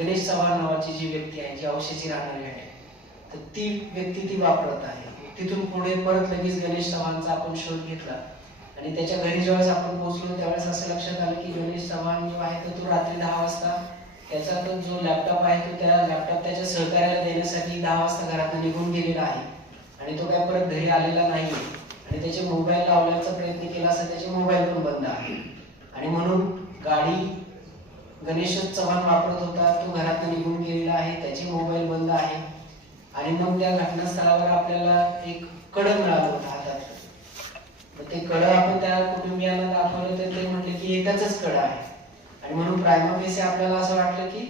गणेश चव्हाण नावाची जी व्यक्ती आहे जी औषधी राहणारी आहे तर ती व्यक्ती ती वापरत आहे. तिथून पुढे परत लगेच गणेश चव्हाणचा आपण शोध घेतला. आणि त्याच्या घरी ज्यावेळेस आपण पोहोचलो त्यावेळेस असं लक्षात आलं की गणेश चव्हाण जो आहे तर तो रात्री दहा वाजता त्याचा तो जो लॅपटॉप आहे तो त्या लॅपटॉप त्याच्या सहकार्याला देण्यासाठी दहा वाजता घरातून निघून गेलेला आहे. आणि तो काय परत घरी आलेला नाही आणि त्याचे मोबाईल लावण्याचा प्रयत्न केला असता त्याचे मोबाईल पण बंद आहे. आणि म्हणून गाडी गणेश चव्हाण वापरत होता तो घरात निघून गेलेला आहे त्याचे मोबाईल बंद आहे. आणि मग त्या घटनास्थळावर आपल्याला एक कड मिळालं होतं हातात. ते कड आपण त्या कुटुंबियांना दाखवलं तर ते म्हटले की एकच कड आहे. आणि म्हणून प्रायमरी आपल्याला असं वाटलं की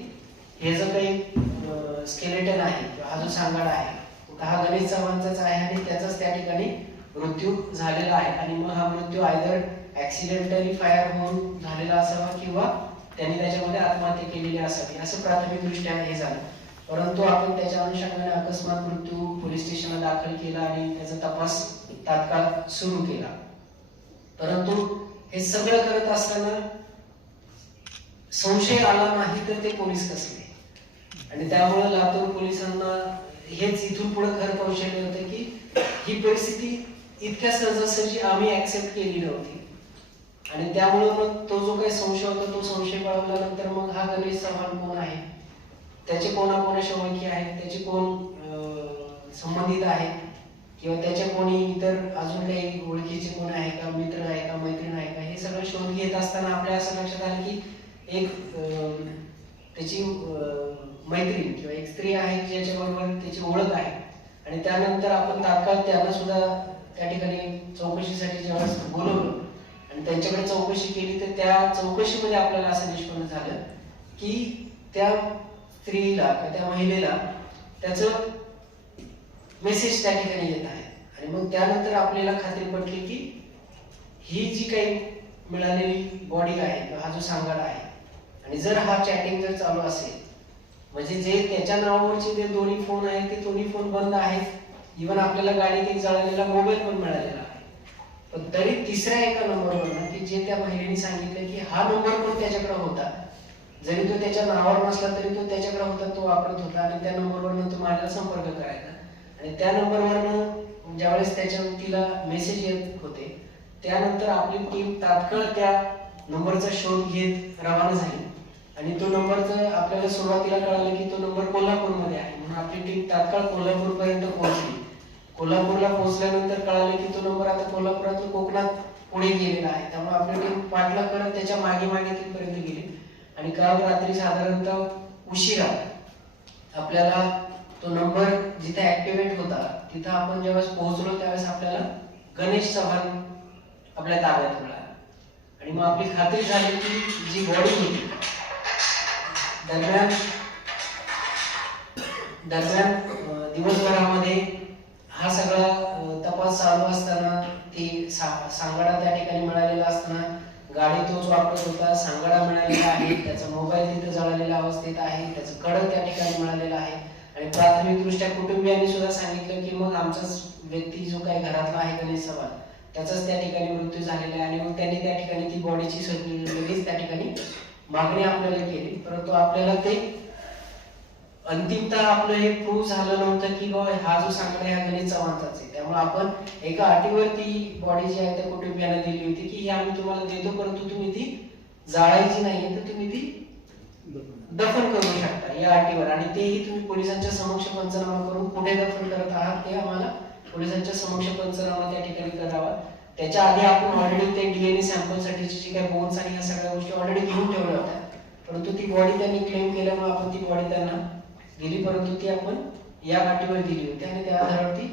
हे जो काही स्केलेटन आहे किंवा हा जो सांगाड आहे तर हा गणेश चव्हाणचाच आहे आणि त्याचाच त्या ठिकाणी मृत्यू झालेला आहे. आणि मग हा मृत्यू आयदर ऍक्सिडेंटली फायर होऊन झालेला असावा किंवा त्यांनी त्याच्यामध्ये आत्महत्या केलेली असावी असं प्राथमिक दृष्ट्या हे झालं. परंतु आपण त्याच्या अनुषंगाने अकस्मात मृत्यू पोलीस स्टेशनला दाखल केला आणि त्याचा तपास तात्काळ सुरू केला. परंतु हे सगळं करत असताना संशय आला नाही तर ते पोलीस कसले? आणि त्यामुळे लातूर पोलिसांना हेच इथून पुढे खरं कौशल्य होतं की ही परिस्थिती इतक्या सहजासहजी आम्ही ऍक्सेप्ट केली नव्हती. आणि त्यामुळे मग तो जो काही संशय होता तो संशय मग हा कोण आहे? त्याचे कोणाकोणाशी ओळखी आहे त्याचे कोण संबंधित आहे? किंवा त्याच्या कोणी इतर अजून काही ओळखीचे कोण आहे का? मित्र आहे का? मैत्रीण आहे का? हे सगळं शोध घेत असताना आपल्या असं लक्षात आलं की एक त्याची मैत्रीण किंवा एक स्त्री आहे ज्याच्याबरोबर त्याची ओळख आहे. आणि त्यानंतर आपण तात्काळ त्यांना सुद्धा त्या ठिकाणी चौकशीसाठी जेव्हा बोलवलं आणि त्यांच्याकडे चौकशी केली तर त्या चौकशीमध्ये आपल्याला असं निष्पन्न झालं. की त्या स्त्रीला किंवा त्या महिलेला त्याचं मेसेज त्या ठिकाणी येत आहे. आणि मग त्यानंतर आपल्याला खात्री पटली की ही जी काही मिळालेली बॉडी आहे किंवा हा जो सांगाडा आहे आणि जर हा चॅटिंग जर चालू असेल म्हणजे जे त्याच्या नावावरचे जे दोन्ही फोन आहेत ते दोन्ही फोन बंद आहेत. इवन आपल्याला गाडीत एक जळालेला मोबाईल पण मिळालेला आहे. पण तरी तिसऱ्या एका नंबरवर की जे त्या महिलेने सांगितलं की हा नंबर पण त्याच्याकडे होता जरी तो त्याच्या नावावर नसला तरी तो त्याच्याकडे होता तो वापरत होता आणि त्या नंबरवरनं तो माझ्याला संपर्क करायचा. आणि त्या नंबरवरनं ज्यावेळेस त्याच्या तिला मेसेज येत होते त्यानंतर आपली टीम तात्काळ त्या नंबरचा शोध घेत रवाना झाली. आणि तो नंबर जर आपल्याला सुरुवातीला कळालं की तो नंबर कोल्हापूरमध्ये आहे म्हणून आपली टीम तात्काळ कोल्हापूरपर्यंत पोहोचली. कोल्हापूरला पोहोचल्यानंतर कळालं की तो नंबर आता कोल्हापुरातून कोकणात पुढे गेलेला आहे. त्यामुळे आपली टीम पाठलाग करत त्याच्यामागे मागे तिथपर्यंत गेली. आणि काल रात्री साधारणतः उशिरा. आपल्याला तो नंबर जिथे ऍक्टिव्हेट होता तिथं आपण ज्यावेळेस पोहोचलो त्यावेळेस आपल्याला गणेश चव्हाण आपल्या ताब्यात मिळाला. आणि मग आपली खात्री झाली की जी बॉडी होती दरम्यान दरम्यान दिवसभरामध्ये हा सगळा तपास चालू असताना ती सा- सांगाडा त्या ठिकाणी मिळालेला गाडी तोच वापरत होता सांगाडा मिळालेला आहे त्याचा मोबाईल तिथे जळालेल्या अवस्थेत आहे त्याचं कडक त्या ठिकाणी मिळालेलं आहे. आणि प्राथमिक दृष्ट्या कुटुंबियांनी सुद्धा सांगितलं की मग आमचाच व्यक्ती जो काही घरातला आहे गणेश सवाल त्याचाच त्या ठिकाणी मृत्यू झालेला आहे. आणि मग त्यांनी त्या ठिकाणी ती बॉडीची लगेच त्या ठिकाणी मागणी आपल्याला केली. परंतु आपल्याला ते अंतिमतः आपलं हे प्रूव्ह झालं नव्हतं की बाबा हा जो सांगडा हा गणेश चव्हाणचाच आहे. त्यामुळे आपण एका अटीवरती बॉडी जी आहे त्या कुटुंबियांना दिली आम्ही तुम्हाला देतो परंतु तुम्ही ती जाळायची नाही तर तुम्ही ती दफन करू शकता या अटीवर. आणि तेही तुम्ही पोलिसांच्या समक्ष पंचनामा करून कुठे दफन करत आहात ते आम्हाला पोलिसांच्या समक्ष पंचनामा त्या ठिकाणी करावा त्याच्या आधी आपण ऑलरेडी ते डीएनए सॅम्पल साठीची जी काही बोन्स आणि ह्या सगळ्या गोष्टी ऑलरेडी घेऊन ठेवल्या होत्या. परंतु ती बॉडी त्यांनी क्लेम केल्यामुळे आपण ती बॉडी त्यांना दिली परंतु ती आपण या गाठीवर दिली होती आणि त्या आधारावरती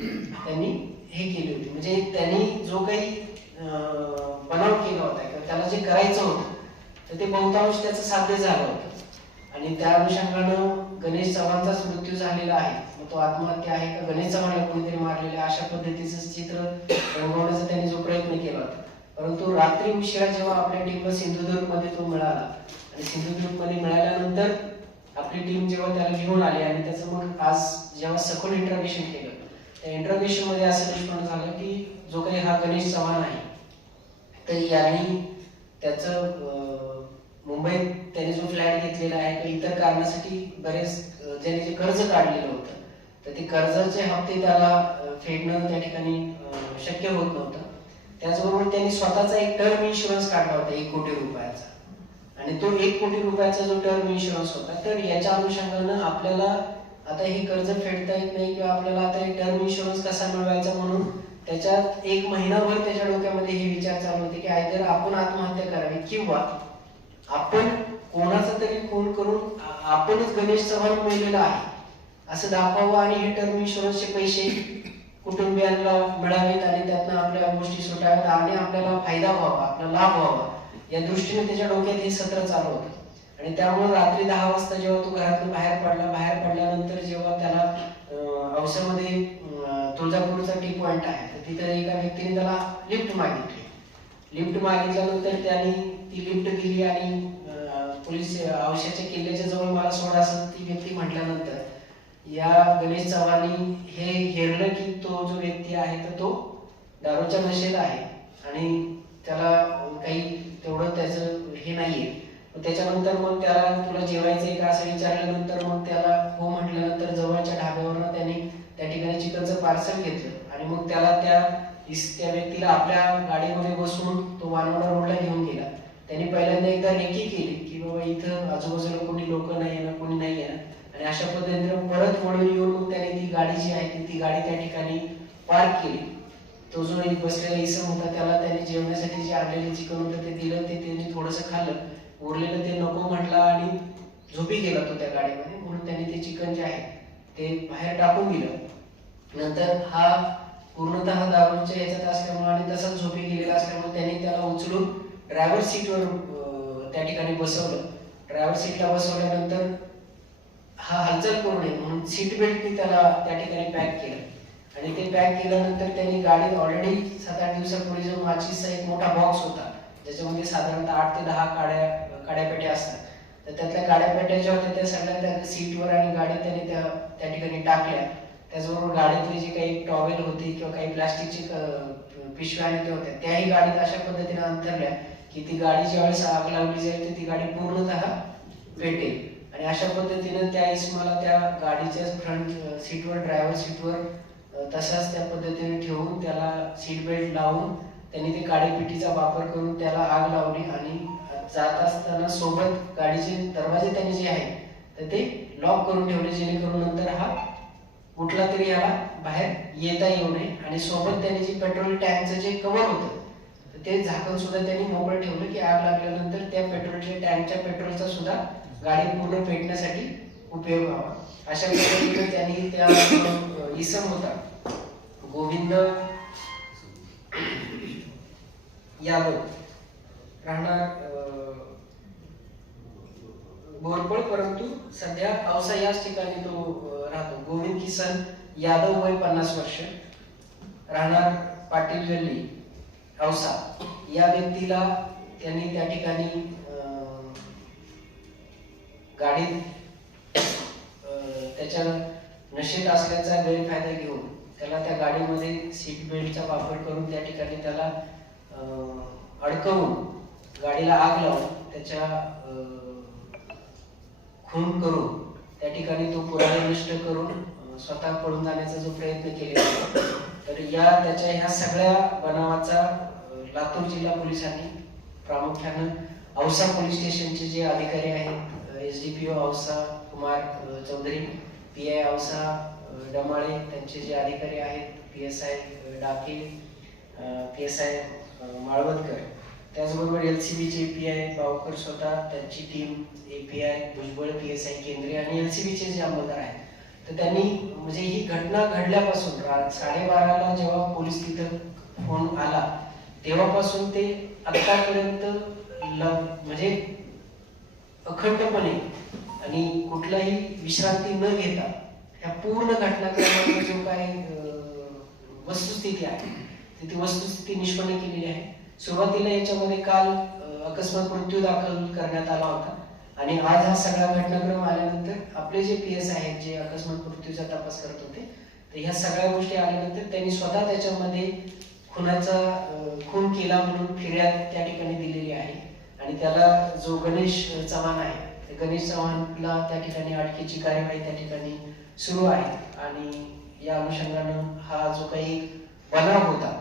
त्यांनी हे केली होती. म्हणजे त्यांनी जो काही अं, होता किंवा त्याला जे करायचं होतं तर ते बहुतांश त्याचं साध्य झालं होतं. आणि त्या अनुषंगानं गणेश चव्हाणचाच मृत्यू झालेला आहे. मग तो आत्महत्या आहे का? गणेश चव्हाणला कोणीतरी मारलेला अशा पद्धतीचं चित्र रंगवण्याचा त्यांनी जो प्रयत्न केला होता. परंतु रात्री उशिरा जेव्हा आपल्या टीमला सिंधुदुर्गमध्ये तो मिळाला आणि सिंधुदुर्गमध्ये मिळाल्यानंतर आपली टीम जेव्हा त्याला घेऊन आली आणि त्याचं मग आज जेव्हा सखोल इंट्रोगेशन केलं त्या इंट्रोगेशनमध्ये असं निष्पन्न झालं की जो काही हा गणेश चव्हाण आहे तर यांनी त्याचं मुंबईत त्याने जो फ्लॅट घेतलेला आहे किंवा इतर कारणासाठी बरेच ज्याने जे कर्ज काढलेलं होतं तर ते कर्जाचे हप्ते त्याला फेडणं त्या ठिकाणी शक्य होत नव्हतं. त्याचबरोबर त्यांनी स्वतःचा एक टर्म इन्शुरन्स काढला होता एक कोटी रुपयाचा. आणि तो एक कोटी रुपयाचा जो टर्म इन्शुरन्स होता तर याच्या अनुषंगानं आपल्याला आता हे कर्ज फेडता येत नाही किंवा आपल्याला आता हे टर्म इन्शुरन्स कसा मिळवायचा म्हणून त्याच्यात एक महिनाभर त्याच्या डोक्यामध्ये हे विचार चालू होते की आयदर आपण आत्महत्या करावी किंवा आपण कोणाचा तरी खून करून आपणच गणेश चव्हाण मेलेला आहे. असं दाखवावं आणि हे टर्म इन्शुरन्सचे पैसे कुटुंबियांना मिळावेत आणि त्यातनं आपल्या गोष्टी सुटाव्यात आणि आपल्याला फायदा व्हावा आपला लाभ व्हावा. या दृष्टीने त्याच्या डोक्यात हे सत्र चालू होतं. आणि त्यामुळे रात्री दहा वाजता जेव्हा तो घरातून बाहेर पडला बाहेर पडल्यानंतर जेव्हा त्याला औषधामध्ये तुळजापूरचा टी पॉइंट आहे. तर तिथे एका व्यक्तीने त्याला लिफ्ट मागितली. लिफ्ट मागितल्यानंतर त्यांनी ती लिफ्ट दिली आणि पोलीस औषधाच्या किल्ल्याच्या जवळ मला सोड असं ती व्यक्ती म्हटल्यानंतर या गणेश चव्हाणी हे हेरलं की तो जो व्यक्ती आहे तर तो दारूच्या नशेत आहे. आणि त्याला काही तेवढं त्याचं हे नाहीये. त्याच्यानंतर मग त्याला तुला जेवायचंय का? असं विचारल्यानंतर मग त्याला हो म्हटल्यानंतर जवळच्या ढाब्यावरनं त्यांनी त्या ठिकाणी चिकनचं पार्सल घेतलं. आणि मग त्याला त्या त्या व्यक्तीला आपल्या गाडीमध्ये बसवून तो वानवडा रोडला घेऊन गेला. त्यांनी पहिल्यांदा एकदा रेकी केली की बाबा इथं आजूबाजूला कोणी लोक नाही ना कोणी नाही येणार ना. आणि अशा पद्धतीने परत वळून येऊन मग त्याने ती गाडी जी आहे ती- ती गाडी त्या ठिकाणी पार्क केली. तो जो एक बसलेला इसम होता त्याला त्याने जेवण्यासाठी जे आणलेले चिकन होतं ते दिलं ते त्यांनी थोडंसं खाल्लं. उरलेलं ते नको म्हटलं आणि झोपी गेला तो त्या गाडीमध्ये. म्हणून त्यांनी ते चिकन जे आहे ते बाहेर टाकून दिलं. नंतर हा पूर्णतः दारूच्या याच्यात असल्यामुळे आणि तसाच झोपी गेलेला असल्यामुळे त्यांनी त्याला उचलून ड्रायव्हर सीटवर त्या ठिकाणी बसवलं. ड्रायव्हर सीटला बसवल्यानंतर हा हालचाल करू नये म्हणून सीट बेल्टनी त्याला त्या ठिकाणी पॅक केलं. आणि ते पॅक केल्यानंतर त्यांनी गाडीत ऑलरेडी सात आठ दिवसापूर्वी जो माचीसचा एक मोठा बॉक्स होता ज्याच्यामध्ये साधारणतः आठ ते दहा काड्या काड्यापेट्या असतात. तर त्यातल्या काड्यापेट्या ज्या होत्या त्या सगळ्या त्या सीटवर आणि गाडी त्यांनी त्या त्या ठिकाणी टाकल्या. त्याचबरोबर गाडीतली जी काही टॉवेल होती किंवा काही प्लास्टिकची पिशव्या आणि त्या होत्या त्याही गाडीत अशा पद्धतीने अंतरल्या की ती गाडी ज्यावेळेस आग लावली जाईल तर ती गाडी पूर्णतः पेटेल आणि अशा पद्धतीने त्या इस्माला त्या गाडीच्या फ्रंट सीटवर ड्रायव्हर सीटवर तसाच त्या पद्धतीने ठेवून त्याला सीट बेल्ट लावून त्यांनी ते काडीपिटीचा वापर करून त्याला आग लावली आणि जात असताना सोबत गाडीचे दरवाजे त्यांनी जे आहेत तर ते लॉक करून ठेवले जेणेकरून नंतर हा कुठला तरी याला बाहेर येता येऊ नये. आणि सोबत त्यांनी जे पेट्रोल टँकचं जे कवर होतं तर ते झाकण सुद्धा त्यांनी मोकळं ठेवलं की आग लागल्यानंतर त्या पेट्रोलच्या टँकच्या पेट्रोलचा सुद्धा गाडी पूर्ण पेटण्यासाठी उपयोग व्हावा. अशा पद्धतीने त्यांनी त्या इसम होता. गोविंद यादव राहणार बोरपळ परंतु सध्या औसा याच ठिकाणी तो राहतो. गोविंद किसन यादव वय पन्नास वर्ष. राहणार पाटील गल्ली औसा. या व्यक्तीला त्यांनी त्या ठिकाणी गाडीत त्याच्या नशेत असल्याचा गैरफायदा घेऊन त्याला त्या गाडीमध्ये सीट बेल्टचा वापर करून त्या ठिकाणी त्याला अडकवून गाडीला आग लावून त्याच्या खून करून त्या ठिकाणी तो पुरावे नष्ट करून स्वतः पळून जाण्याचा जो प्रयत्न केलेला तर या त्याच्या ह्या सगळ्या बनावाचा लातूर जिल्हा पोलिसांनी प्रामुख्यानं औसा पोलीस स्टेशनचे जे अधिकारी आहेत S D P O Ausa Kumar Chaudhari P I Ausa Damale त्यांचे जे अधिकारी आहेत P S I Dake P S I Malwadkar त्याचबरोबर एल सी बीचे पी आय बावकर स्वतः त्यांची team A P I Bhujbal P S I Kendre आणि L C बीचे जे आमदार आहेत. तर त्यांनी म्हणजे ही घटना घडल्यापासून साडेबाराला जेव्हा पोलीस तिथं फोन आला तेव्हापासून ते आतापर्यंत ल- म्हणजे अखंडपणे आणि कुठलाही विश्रांती न घेता ह्या पूर्ण घटनाक्रमाचा जो काही वस्तुस्थिती आहे ती वस्तुस्थिती निष्पन्न केलेली आहे. सुरुवातीला याच्यामध्ये काल अकस्मात मृत्यू दाखल करण्यात आला होता. आणि आज हा सगळा घटनाक्रम आल्यानंतर आपले जे पी एस आहेत जे अकस्मात मृत्यूचा तपास करत होते तर ह्या सगळ्या गोष्टी आल्यानंतर त्यांनी स्वतः त्याच्यामध्ये खुनाचा खून केला म्हणून फिर्याद त्या ठिकाणी दिलेली आहे. आणि त्याला जो गणेश चव्हाण आहे गणेश चव्हाणला त्या ठिकाणी अटकेची कार्यवाही त्या ठिकाणी सुरू आहे. आणि या अनुषंगानं हा जो काही बनाव होता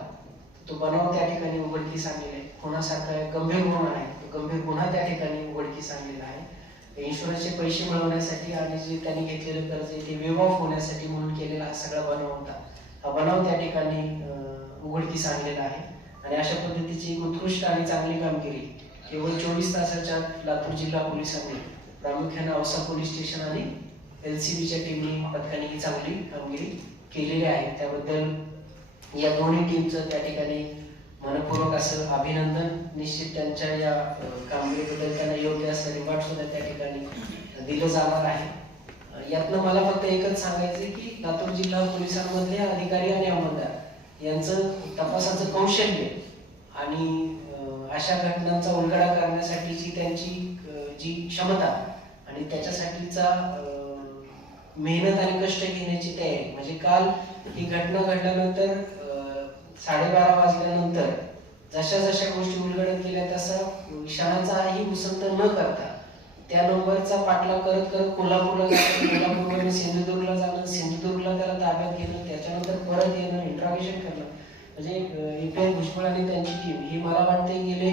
तो बनाव त्या ठिकाणी उघडकीस आणलेला आहे. खुनासारखा एक गंभीर गुन्हा आहे तो गंभीर गुन्हा त्या ठिकाणी उघडकीस आणलेला आहे. इन्शुरन्सचे पैसे मिळवण्यासाठी आणि जे त्यांनी घेतलेलं कर्ज आहे ते वेव ऑफ होण्यासाठी म्हणून केलेला हा सगळा बनाव होता. हा बनाव त्या ठिकाणी उघडकीस आणलेला आहे. आणि अशा पद्धतीची उत्कृष्ट आणि चांगली कामगिरी केवळ चोवीस तासाच्या लातूर जिल्हा पोलिसांनी प्रामुख्याने औसा पोलीस स्टेशन आणि एल सी बीच्या टीमनी पथकाने ही चांगली कामगिरी केलेली आहे. त्याबद्दल या दोन्ही टीमचं त्या ठिकाणी मनपूर्वक असं अभिनंदन. निश्चित त्यांच्या या कामगिरीबद्दल त्यांना योग्य असं रिमार्ट सुद्धा त्या ठिकाणी दिलं जाणार आहे. यातनं मला फक्त एकच सांगायचं की लातूर जिल्हा पोलिसांमधले अधिकारी आणि अंमलदार यांचं तपासाचं कौशल्य आणि अशा घटनांचा उलगडा करण्यासाठीची त्यांची जी क्षमता आणि त्याच्यासाठीचा मेहनत आणि कष्ट घेण्याची तयारी. म्हणजे काल ही घटना घडल्यानंतर साडेबारा वाजल्यानंतर जशा जशा गोष्टी उलगडत केल्या तसा क्षणाचाही उसंत न करता त्या नंबरचा पाठलाग करत करत कोल्हापूरला जाणं कोल्हापूरवरून सिंधुदुर्गला जाणं सिंधुदुर्गला त्याला ताब्यात घेणं त्याच्यानंतर परत येणं इंट्रॉगेशन करणं. म्हणजे एपीआय भुजबळ आणि त्यांची टीम ही मला वाटते गेले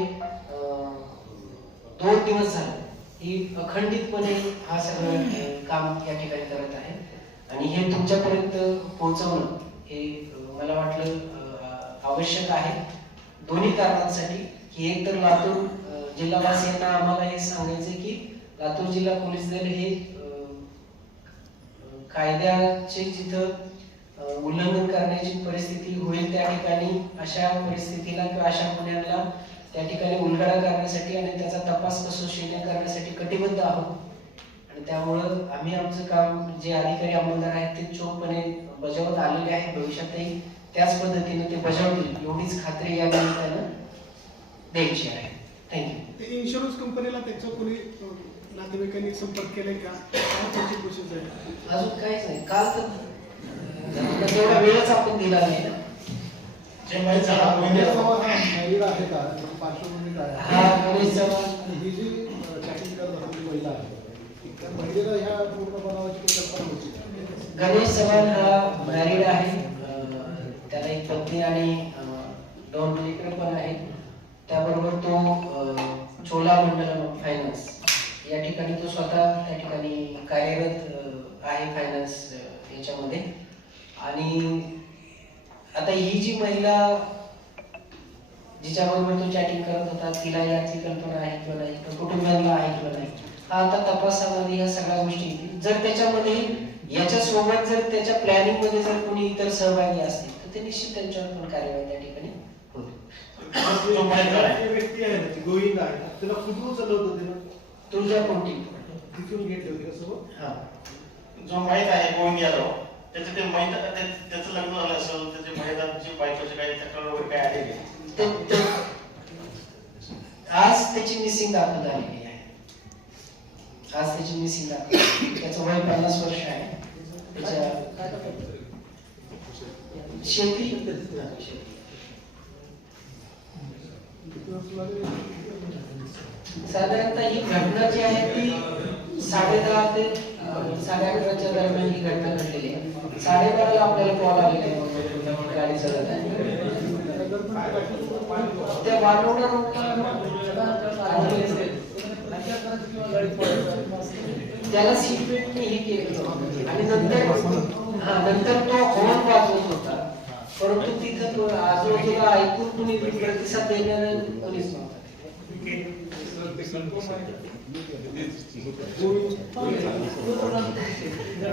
दोन दिवस झाले. ही अखंडितपणे हा सगळं काम या ठिकाणी करत आहे. आणि हे तुमच्यापर्यंत पोहोचवणं हे मला वाटलं आवश्यक आहे. दोन्ही कारणांसाठी की एक तर लातूर जिल्हावासियांना आम्हाला हे सांगायचं की लातूर जिल्हा पोलीस दल हे कायद्याचे जिथं उल्लंघन करण्याची परिस्थिती होईल त्या ठिकाणी अशा परिस्थितीला किंवा अशा गुन्ह्यांना त्या ठिकाणी उलगडा करण्यासाठी आणि त्याचा तपास कसोशीने करण्यासाठी कटिबद्ध आहोत. आणि त्यामुळं आम्ही आमचं काम जे अधिकारी अंमलदार आहेत ते चोखपणे बजावत आलेले आहे. भविष्यातही त्याच पद्धतीने ते बजावतील. एवढीच खात्री या निमित्तानं द्यायची आहे. थँक्यू ते इन्शुरन्स कंपनीला त्याचा कोणी नातेवाईकांनी संपर्क केलाय का? त्याची आहे? अजून काहीच नाही. काल तर तेवढा वेळच आपण दिला नाही ना. हा म्हणजे महिला आहे? हा ही जी चॅटिंग करत असलेली महिला त्या महिलेला ह्या पूर्ण बनावाची काही कल्पना होती? गणेश चव्हाण हा मॅरिड आहे. पत्नी आणि दोन लेकर पण आहेत. त्याबरोबर तो छोला मंडलम फायनान्स या ठिकाणी तो स्वतः त्या ठिकाणी कार्यरत आहे फायनान्स याच्यामध्ये. आणि आता ही जी महिला जिच्याबरोबर तो चॅटिंग करत होता तिला याची कल्पना आहे किंवा नाही किंवा कुटुंबियांना आहे किंवा नाही हा आता तपासामध्ये या सगळ्या गोष्टी जर त्याच्यामध्ये याच्या सोबत जर त्याच्या प्लॅनिंगमध्ये जर कोणी इतर सहभागी असतील तर ते निश्चित त्यांच्यावर पण कार्यवाही त्या ठिकाणी होईल जो माहीत झालाय जी व्यक्ती आहे ना ती गोविंद आहे त्याला कुठून उचललं होतं तिला कोणती तिथून घेतली होती का सोबत? हा. जो माहीत आहे गोविंद यादव त्याचं ते माहीत त्या- त्याचं लग्न झालं असेल त्याचे महिलांची बायकोचे काही तक्रार वगैरे काय आलेली आज त्याची मिसिंग दाखल झालेली आहे. आज त्याची मिसिंग दाखल. त्याचं वय पन्नास वर्ष आहे. त्याच्या काय करतात? शेती किती वर्ष साधारणतः ही घटना जी आहे ती साडे दहा ते अं, साडे अकराच्या दरम्यान ही घटना घडलेली आहे. साडेबाराला आपल्याला कॉल आलेला आहे. गाडी चालत आहे त्या दरम्यान traffic वाढवणार त्याला सीट बेल्टने हे केलं आणि नंतर नंतर तो हॉर्न वाजवत. होता परंतु तिथं तो आजूबाजूला ऐकून कुणी प्रतिसाद देणार कोणीच नव्हतं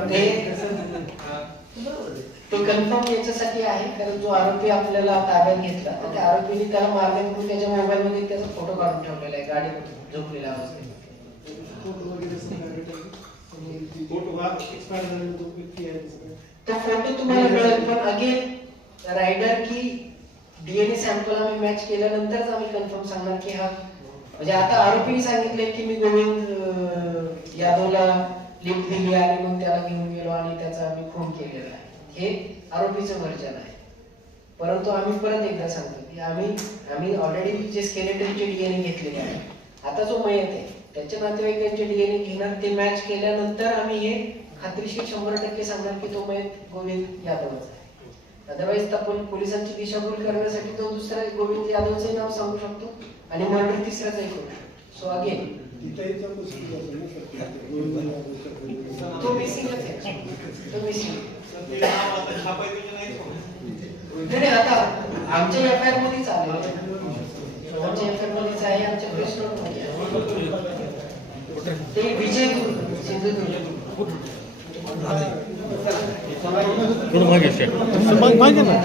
ते ते कन्फर्म याच्यासाठी आहे कारण जो आरोपी आपल्याला ताब्यात घेतला तर त्या आरोपीने त्याला मारण्यापूर्वी त्याच्या मोबाईल मध्ये त्याचा फ़ोटो काढून ठेवलेला आहे गाडीमध्ये झोपलेल्या अवस्थेत ती. तो फ़ोटो तुम्हाला मिळेल पण अगेन रायडर की डीएनए सॅम्पल आम्ही मॅच केल्यानंतरच आम्ही कन्फर्म सांगणार की हा म्हणजे आता आरोपीने सांगितले की मी गोविंद यादवला लिफ्ट दिली आणि मग त्याला घेऊन गेलो आणि त्याचा आम्ही खून केलेला आहे. हे आरोपीचं वर्जन आहे. परंतु आम्ही परत एकदा सांगतो की आम्ही आम्ही ऑलरेडी जे स्केलेटनचे डीएनए घेतलेले आहे. आता जो मयत आहे त्याच्या नातेवाईकांचे डीएनए घेणार ते मॅच केल्यानंतर आम्ही हे खात्रीशीर शंभर टक्के सांगणार की तो मयत गोविंद यादवच आहे. अदरवाईज तर पोलिसांची दिशाभूल करण्यासाठी तो दुसऱ्या गोविंद यादवचे नाव सांगू शकतो आणि मर्डर करू शकतो. So again. तो मिसिंगच आहे. तो मिसिंग. ते आता नाही आमच्या एफ आय आर मध्येच आले आमच्या एफ आय आर मध्येच आहे. आमच्या प्रेस नोटमध्ये आहे. ते विजयदुर्ग सिंधुदुर्ग थोडं मागे